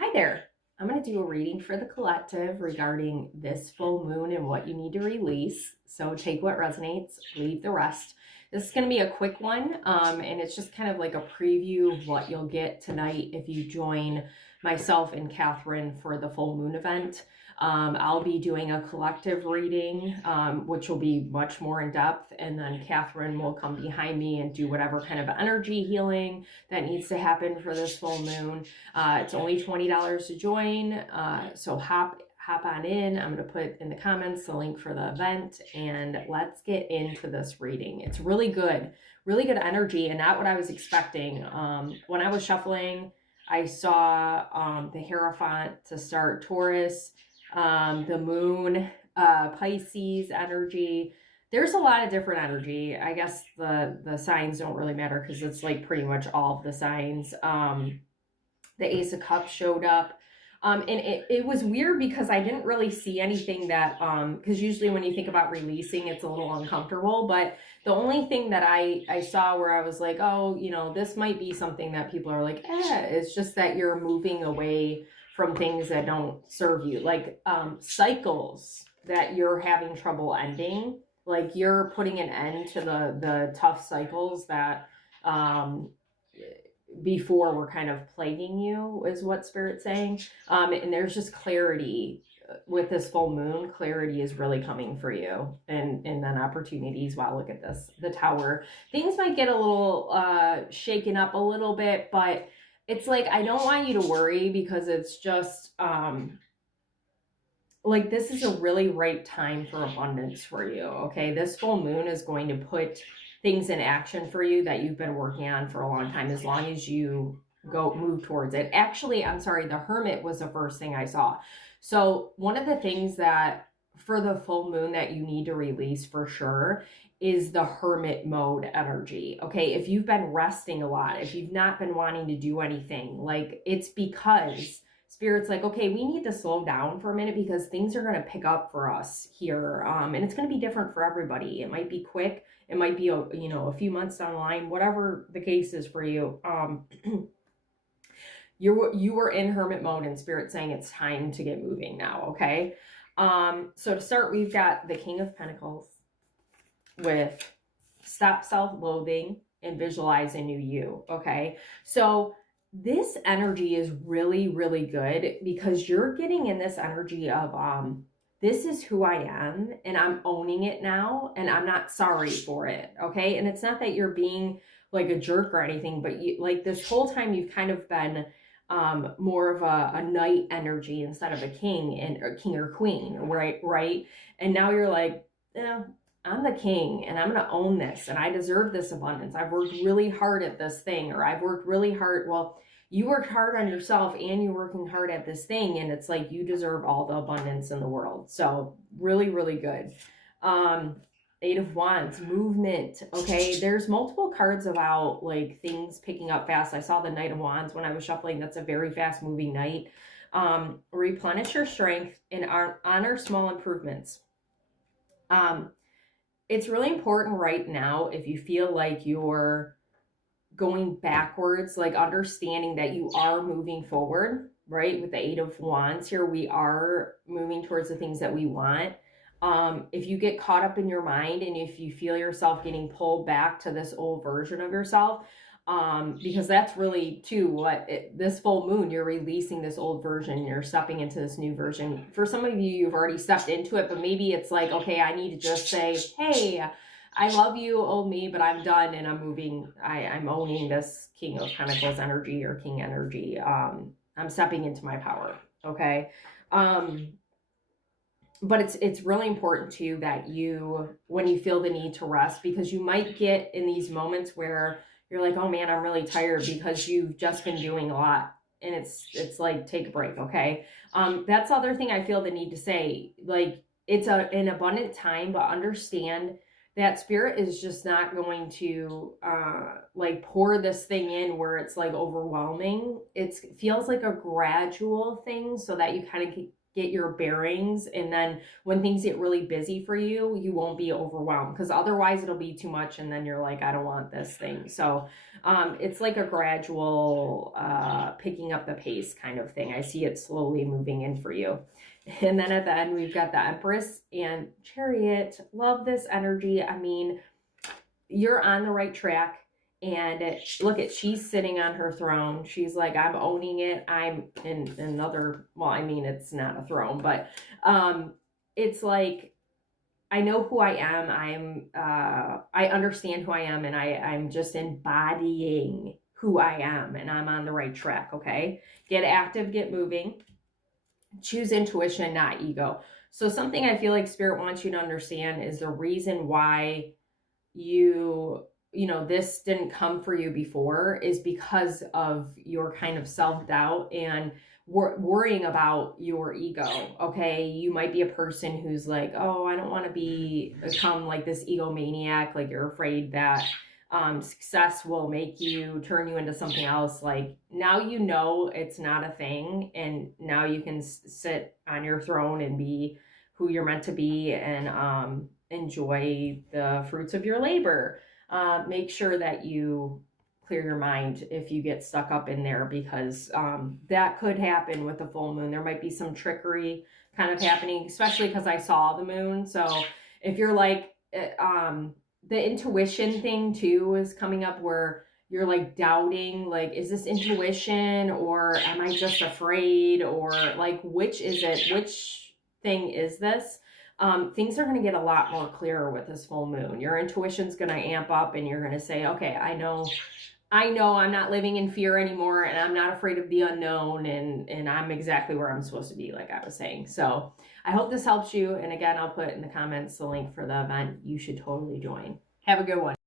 Hi there. I'm going to do a reading for the collective regarding this full moon and what you need to release. So take what resonates, leave the rest. This is going to be a quick one, and it's just kind of like a preview of what you'll get tonight if you join myself and Catherine for the full moon event. I'll be doing a collective reading, which will be much more in depth, and then Catherine will come behind me and do whatever kind of energy healing that needs to happen for this full moon. It's only $20 to join, so hop on in. I'm going to put in the comments the link for the event, and let's get into this reading. It's really good energy, and not what I was expecting. When I was shuffling, I saw the Hierophant to start Taurus, the moon, Pisces energy. There's a lot of different energy. I guess the signs don't really matter because it's like pretty much all of the signs. The Ace of Cups showed up. And it was weird because I didn't really see anything that, because usually when you think about releasing, it's a little uncomfortable. But the only thing that I saw where I was like, oh, this might be something that people are like, it's just that you're moving away from things that don't serve you. Like cycles that you're having trouble ending. Like you're putting an end to the tough cycles that before were kind of plaguing you, is what Spirit's saying. And there's just clarity with this full moon. Clarity is really coming for you, and then opportunities. Wow, look at this, the Tower. Things might get a little shaken up a little bit, but it's like I don't want you to worry because it's just like this is a really right time for abundance for you. Okay, this full moon is going to put things in action for you that you've been working on for a long time, as long as you move towards it. Actually, I'm sorry, the Hermit was the first thing I saw. So one of the things that for the full moon that you need to release for sure is the Hermit mode energy. Okay, if you've been resting a lot, if you've not been wanting to do anything, like it's because Spirit's like, okay, we need to slow down for a minute because things are going to pick up for us here. And it's going to be different for everybody. It might be quick. It might be, a few months down the line, whatever the case is for you. You were in Hermit mode and Spirit saying it's time to get moving now. Okay. So to start, we've got the King of Pentacles with stop self-loathing and visualize a new you. Okay. So this energy is really, really good because you're getting in this energy of, this is who I am and I'm owning it now and I'm not sorry for it. Okay. And it's not that you're being like a jerk or anything, but you, like this whole time you've kind of been more of a knight energy instead of a king or king or queen, right? And now you're like, I'm the king and I'm going to own this and I deserve this abundance. I've worked really hard at this thing, or I've worked really hard. Well, you worked hard on yourself and you're working hard at this thing, and it's like you deserve all the abundance in the world. So really, really good. Eight of Wands, movement. Okay, there's multiple cards about like things picking up fast. I saw the Knight of Wands when I was shuffling. That's a very fast moving knight. Replenish your strength and honor small improvements. It's really important right now if you feel like you're going backwards, like understanding that you are moving forward, right? With the Eight of Wands here, we are moving towards the things that we want. If you get caught up in your mind and if you feel yourself getting pulled back to this old version of yourself, because that's really too this full moon, you're releasing this old version, you're stepping into this new version. For some of you, you've already stepped into it, but maybe it's like, okay, I need to just say, hey, I love you, old me, but I'm done and I'm moving. I'm owning this King of Pentacles energy or King energy. I'm stepping into my power. Okay. But it's really important too that when you feel the need to rest, because you might get in these moments where you're like, oh man, I'm really tired because you've just been doing a lot, and it's like, take a break. Okay. That's the other thing I feel the need to say, like it's an abundant time, but understand that Spirit is just not going to like pour this thing in where it's like overwhelming. It feels like a gradual thing so that you kind of get your bearings, and then when things get really busy for you, you won't be overwhelmed, because otherwise it'll be too much and then you're like, I don't want this thing. So It's like a gradual picking up the pace kind of thing. I see it slowly moving in for you. And then at the end, we've got the Empress and Chariot. Love this energy. I mean, you're on the right track. And look at, she's sitting on her throne. She's like, I'm owning it. I'm in another, well, I mean, it's not a throne, but it's like, I know who I am. I understand who I am, and I'm just embodying who I am, and I'm on the right track. Okay. Get active, get moving, choose intuition, not ego. So something I feel like Spirit wants you to understand is the reason why this didn't come for you before is because of your kind of self-doubt and worrying about your ego. Okay, you might be a person who's like, oh, I don't want to become like this egomaniac, like you're afraid that success will make you turn you into something else. Like, now you know it's not a thing, and now you can sit on your throne and be who you're meant to be, and enjoy the fruits of your labor. Make sure that you clear your mind if you get stuck up in there, because that could happen with the full moon. There might be some trickery kind of happening, especially because I saw the moon. So if you're like, the intuition thing too is coming up, where you're like doubting, like, is this intuition or am I just afraid, or like, which is it? Which thing is this? Things are going to get a lot more clearer with this full moon. Your intuition's going to amp up, and you're going to say, okay, I know I'm not living in fear anymore, and I'm not afraid of the unknown, and I'm exactly where I'm supposed to be, like I was saying. So I hope this helps you. And again, I'll put in the comments the link for the event. You should totally join. Have a good one.